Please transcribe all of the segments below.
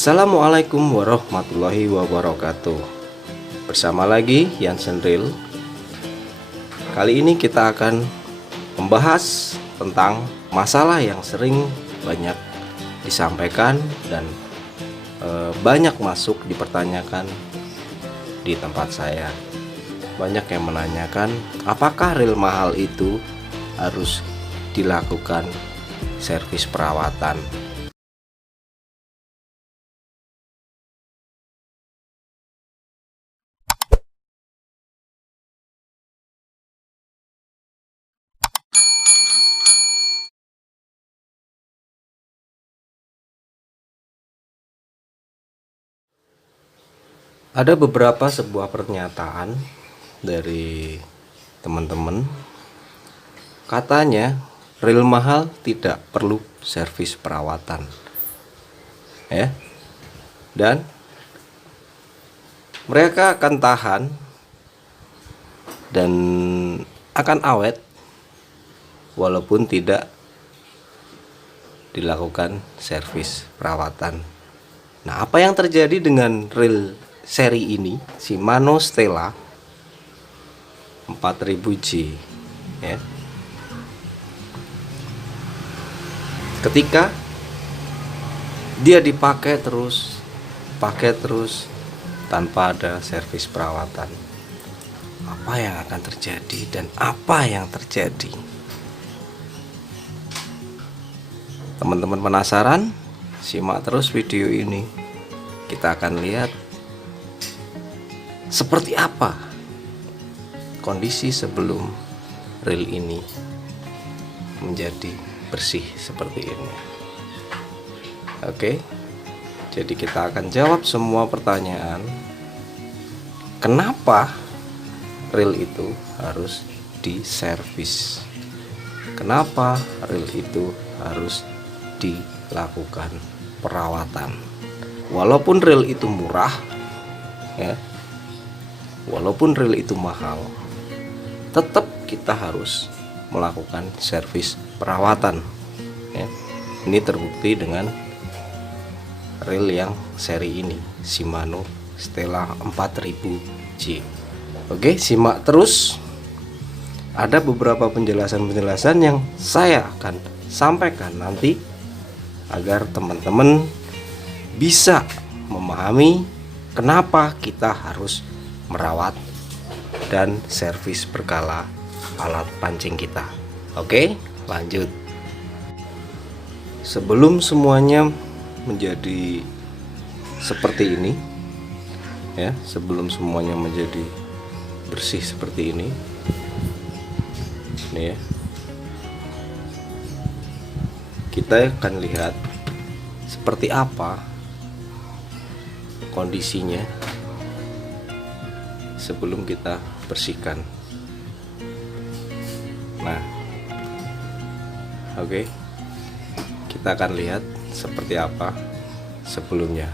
Assalamualaikum warahmatullahi wabarakatuh. Bersama lagi Yansen Real. Kali ini kita akan membahas tentang masalah yang sering banyak disampaikan dan banyak masuk dipertanyakan di tempat saya. Banyak yang menanyakan apakah reel mahal itu harus dilakukan servis perawatan. Ada beberapa sebuah pernyataan dari teman-teman, katanya reel mahal tidak perlu servis perawatan, ya, dan mereka akan tahan dan akan awet walaupun tidak dilakukan servis perawatan. Nah, apa yang terjadi dengan reel seri ini, Shimano Stella 4000J, ya. Ketika dia dipakai terus tanpa ada servis perawatan, apa yang akan terjadi dan apa yang terjadi? Teman-teman penasaran? Simak terus video ini. Kita akan lihat seperti apa kondisi sebelum reel ini menjadi bersih seperti ini. Oke, jadi kita akan jawab semua pertanyaan. Kenapa reel itu harus diservis? Kenapa reel itu harus dilakukan perawatan? Walaupun reel itu murah, ya, walaupun reel itu mahal, tetap kita harus melakukan servis perawatan, ya. Ini terbukti dengan reel yang seri ini, Shimano Stella 4000J. Oke, simak terus. Ada beberapa penjelasan-penjelasan yang saya akan sampaikan nanti agar teman-teman bisa memahami kenapa kita harus merawat dan servis berkala alat pancing kita. Oke, lanjut. Sebelum semuanya menjadi seperti ini, ya, sebelum semuanya menjadi bersih seperti ini, ya, kita akan lihat seperti apa kondisinya sebelum kita bersihkan. Nah, oke, kita akan lihat seperti apa sebelumnya.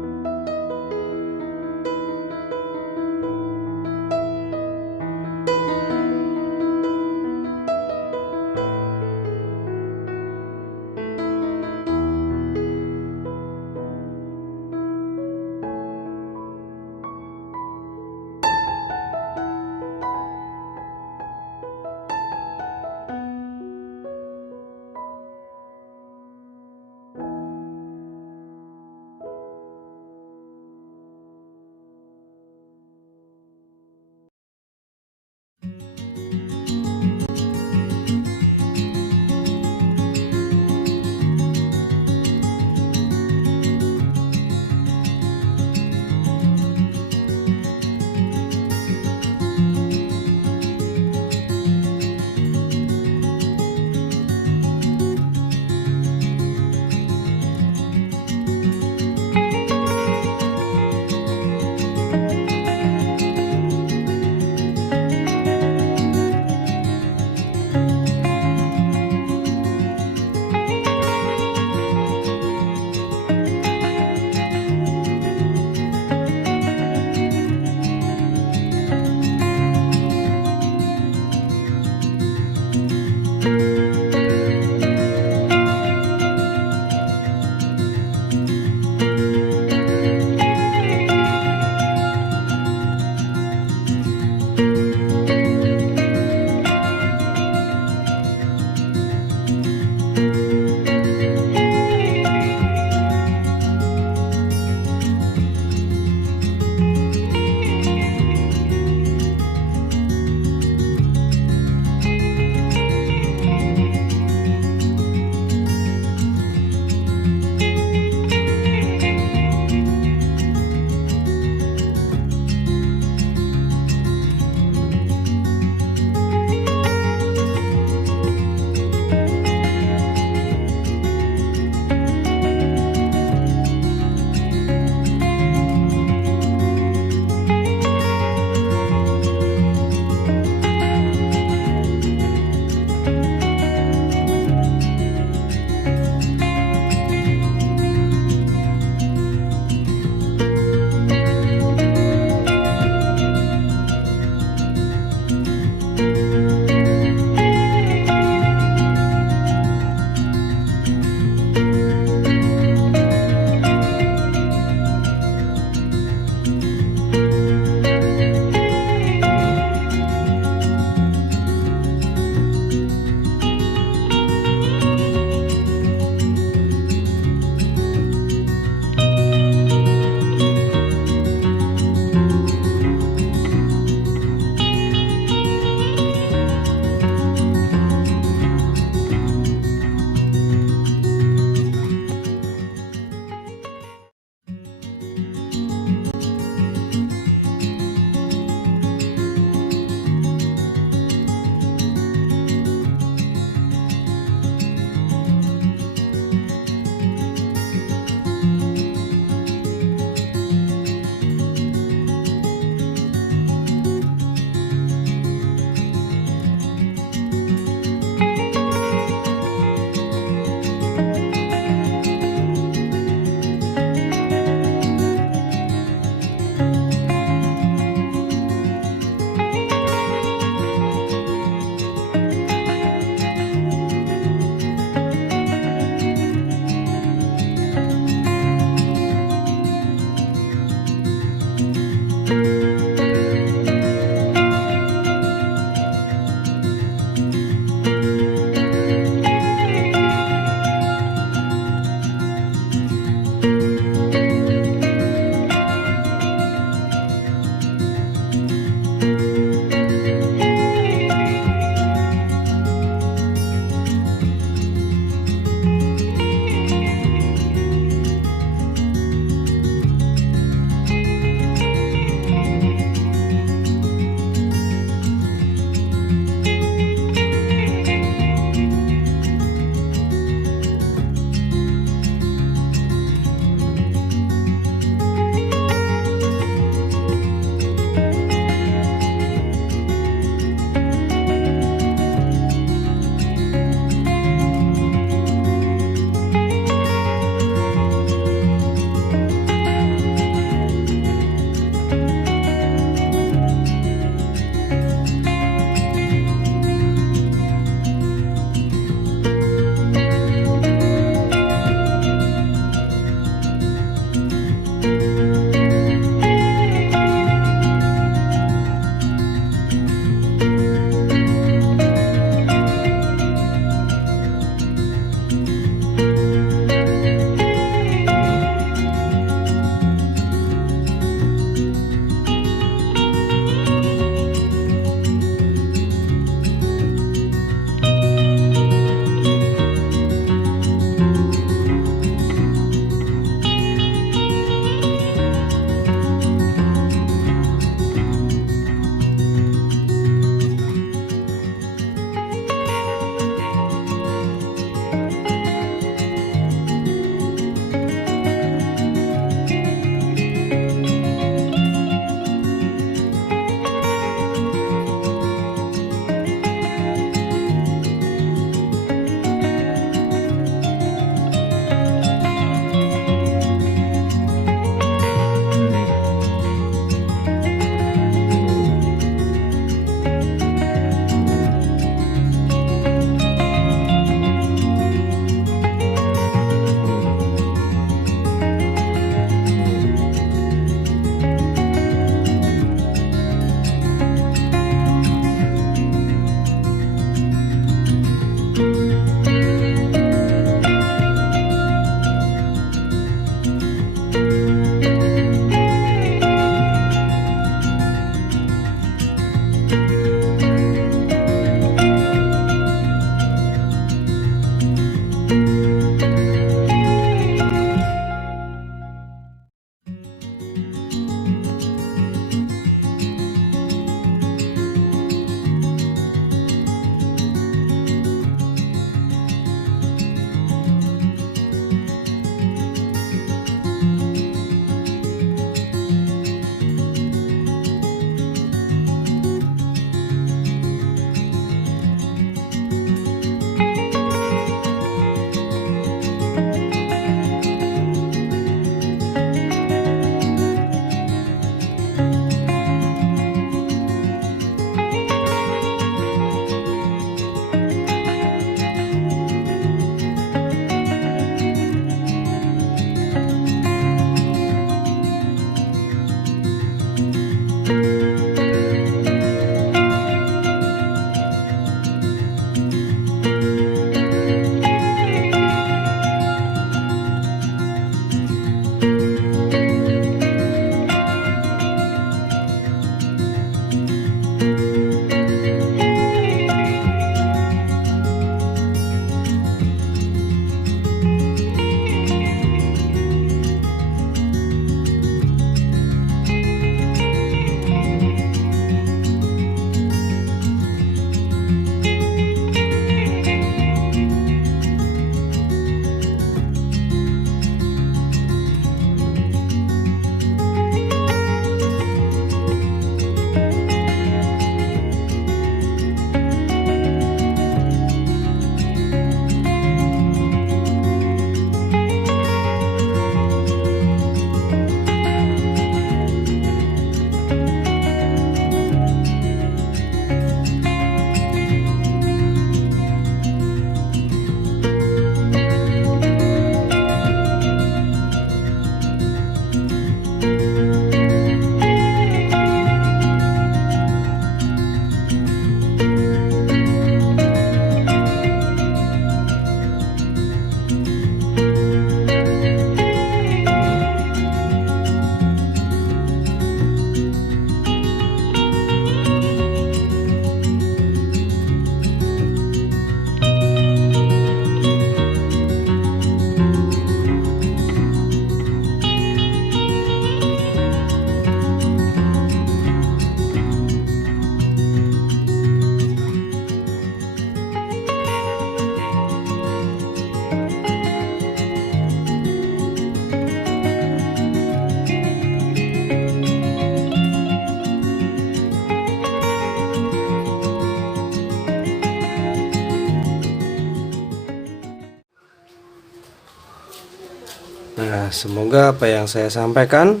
Ya, semoga apa yang saya sampaikan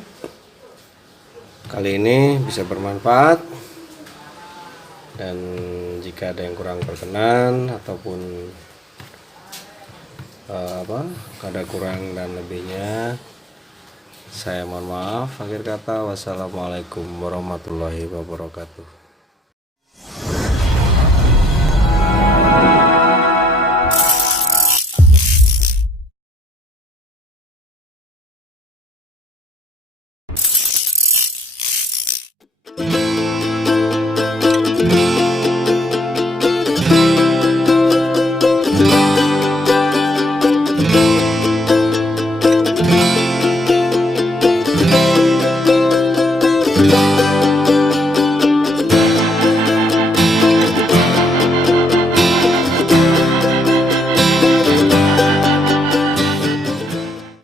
kali ini bisa bermanfaat, dan jika ada yang kurang berkenan ataupun ada kurang dan lebihnya, saya mohon maaf. Akhir kata, wassalamualaikum warahmatullahi wabarakatuh.